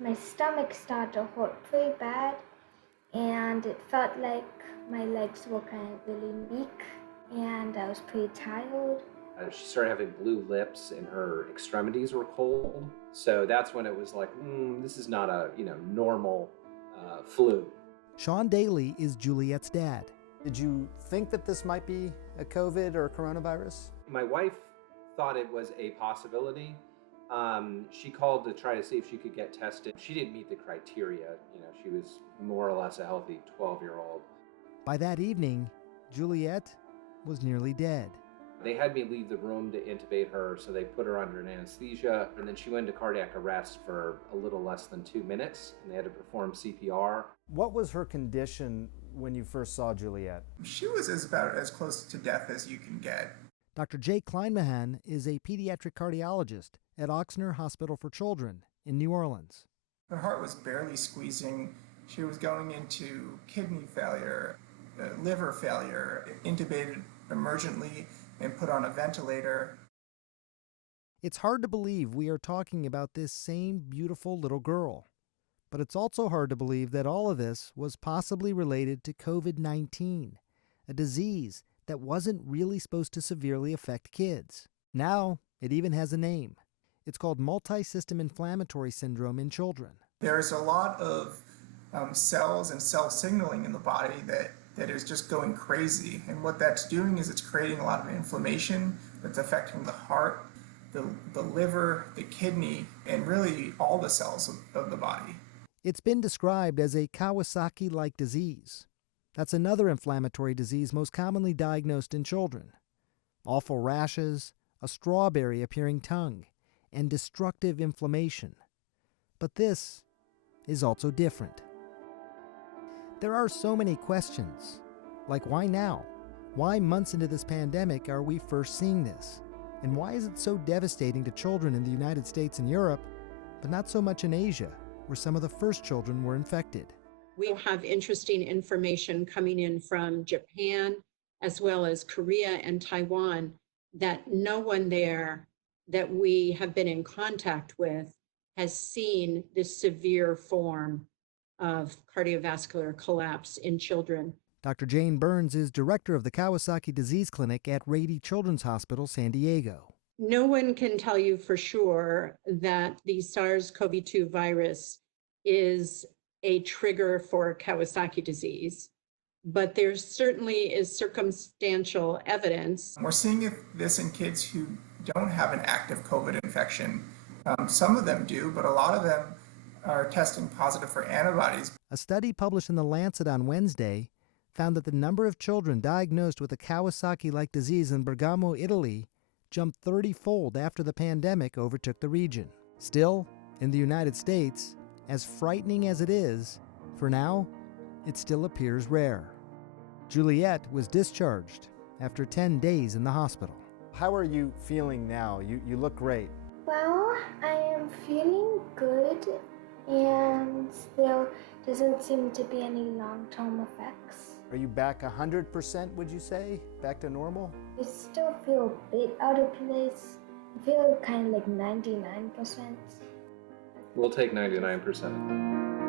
My stomach started to hurt pretty bad, and it felt like my legs were kind of really weak, and I was pretty tired. She started having blue lips and her extremities were cold. So that's when it was like, this is not a normal flu. Sean Daly is Juliet's dad. Did you think that this might be a COVID or a coronavirus? My wife thought it was a possibility. She called to try to see if she could get tested. She didn't meet the criteria. She was more or less a healthy 12-year-old. By that evening, Juliet was nearly dead. They had me leave the room to intubate her, so they put her under an anesthesia, and then she went into cardiac arrest for a little less than 2 minutes, and they had to perform CPR. What was her condition when you first saw Juliet? She was about as close to death as you can get. Dr. Jay Kleinmahan is a pediatric cardiologist at Ochsner Hospital for Children in New Orleans. Her heart was barely squeezing. She was going into kidney failure, liver failure, intubated emergently and put on a ventilator. It's hard to believe we are talking about this same beautiful little girl. But it's also hard to believe that all of this was possibly related to COVID-19, a disease that wasn't really supposed to severely affect kids. Now, it even has a name. It's called multisystem inflammatory syndrome in children. There's a lot of cells and cell signaling in the body that is just going crazy. And what that's doing is it's creating a lot of inflammation that's affecting the heart, the liver, the kidney, and really all the cells of the body. It's been described as a Kawasaki-like disease. That's another inflammatory disease most commonly diagnosed in children. Awful rashes, a strawberry-appearing tongue, and destructive inflammation. But this is also different. There are so many questions, like why now? Why months into this pandemic are we first seeing this? And why is it so devastating to children in the United States and Europe, but not so much in Asia, where some of the first children were infected? We have interesting information coming in from Japan, as well as Korea and Taiwan, that no one there that we have been in contact with has seen this severe form of cardiovascular collapse in children. Dr. Jane Burns is director of the Kawasaki Disease Clinic at Rady Children's Hospital, San Diego. No one can tell you for sure that the SARS-CoV-2 virus is a trigger for Kawasaki disease, but there certainly is circumstantial evidence. We're seeing this in kids who don't have an active COVID infection. Some of them do, but a lot of them are testing positive for antibodies. A study published in The Lancet on Wednesday found that the number of children diagnosed with a Kawasaki-like disease in Bergamo, Italy, jumped 30-fold after the pandemic overtook the region. Still, in the United States, as frightening as it is, for now, it still appears rare. Juliet was discharged after 10 days in the hospital. How are you feeling now? You look great. Well, I am feeling good, and there doesn't seem to be any long-term effects. Are you back 100%, would you say? Back to normal? I still feel a bit out of place. I feel kind of like 99%. We'll take 99%.